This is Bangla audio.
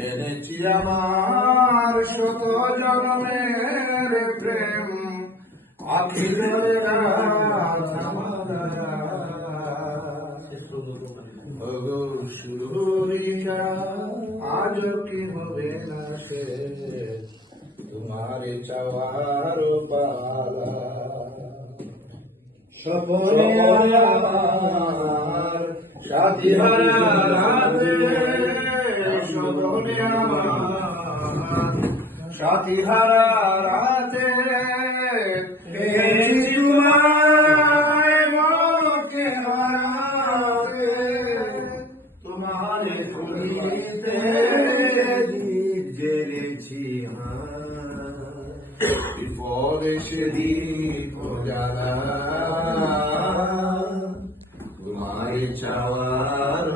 এনেছি আমার শত জন্মের প্রেম আখি ধরে সুরিয়া আজ কি হবে না সে তোমার চাওয়ার পালা স্বপনে আমার সাথী হারা রাতে স্বপনে আমার সাথী হারা রাতে তোমায় মনকে হারাতে তোমারে খুলিতে জেনেছি বিপদে সেদিন জানা তোমায় চাওয়ার